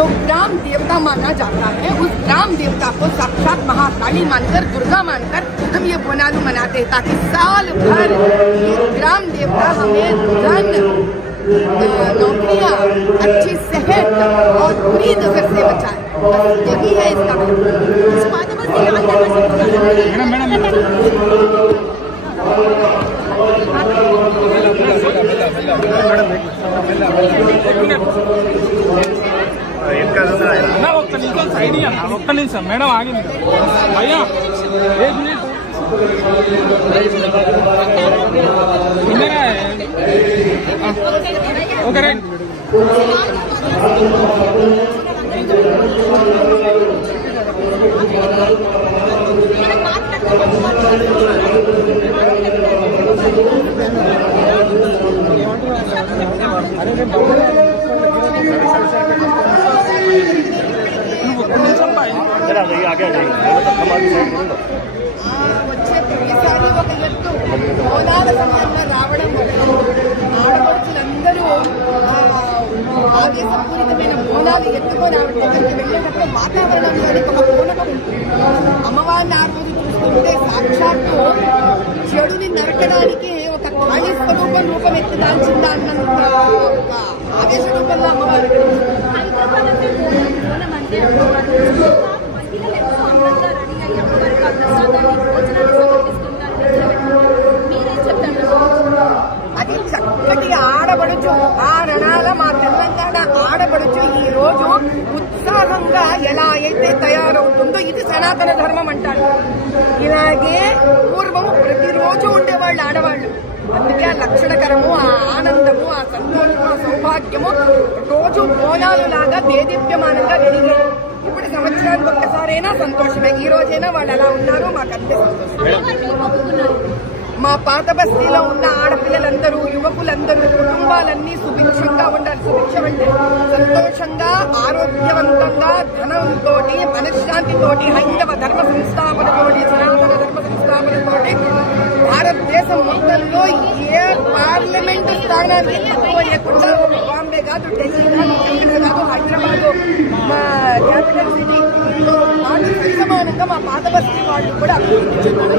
जो ग्राम देवता माना जाता है, उस ग्राम देवता को साक्षात महाकाली मानकर, दुर्गा मानकर हम ये बोनालू मनाते हैं, ताकि साल भर ये ग्राम देवता हमें धन, नौकरियां, अच्छी सेहत और बुरी नजर से बचाए। यही है इसका ఒక్క నిమిషం మేడం ఆగింది అయ్యా ఓకే రైట్ వచ్చే ప్రతిసారి ఒక ఎత్తు బోనాల సమయంలో రావడం ఆడపడుచులందరూ ఆవేశపూరితమైన బోనాలు ఎత్తుకొని ఆవిడ దగ్గరికి వెళ్ళేటప్పుడు వాతావరణంలోనికి ఒక పూనకం ఉంటుంది. అమ్మవారిని ఆ రోజు చూస్తుంటే సాక్షాత్తు చెడుని నరకడానికి ఒక ఖాళీ స్వరూపం రూపం ఎత్తి దాల్చిందా అన్నంత ఒక ఆవేశ రూపంలో అమ్మవారు అది చక్కటి ఆడబడుచు. ఆ రణాల మా తెలంగాణ ఆడబడుచు ఈ రోజు ఉత్సాహంగా ఎలా అయితే తయారవుతుందో ఇది సనాతన ధర్మం అంటారు. ఇలాగే పూర్వం ప్రతిరోజు ఉండేవాళ్ళు ఆడవాళ్ళు. అందుకే ఆ లక్షణకరము, ఆ ఆనందము, ఆ సంతోషము, ఆ సౌభాగ్యము రోజు బోనాలు లాగా దేదీప్యమానంగా వెలిగాయి. ఇప్పుడు సంవత్సరానికి ఒక్కసారైనా సంతోషమే. ఈ రోజైనా వాళ్ళు అలా ఉన్నారు, మాకు అంతే సంతోషం. మా పాత బస్తీలో ఉన్న ఆడపిల్లలందరూ, యువకులందరూ, కుటుంబాలన్నీ సుభిక్షంగా ఉండాలి. సుభిక్షం అంటే సంతోషంగా, ఆరోగ్యవంతంగా, ధనంతో, మనశ్శాంతితోటి, హైందవ ధర్మ సంస్థాపనతోటి, సనాతన ధర్మ సంస్థాపనతోటి భారతదేశం మొత్తంలో ఏ పార్లమెంటు స్థానానికి తక్కువ లేకుండా బాంబే కాదు, ఢిల్లీ కాదు, ఢిల్లీ కాదు, హైదరాబాద్ మా క్యాపిటల్ సిటీతో పాటు సమానంగా మా పాత బస్తీ వాళ్ళు కూడా అభివృద్ధి చెందారు.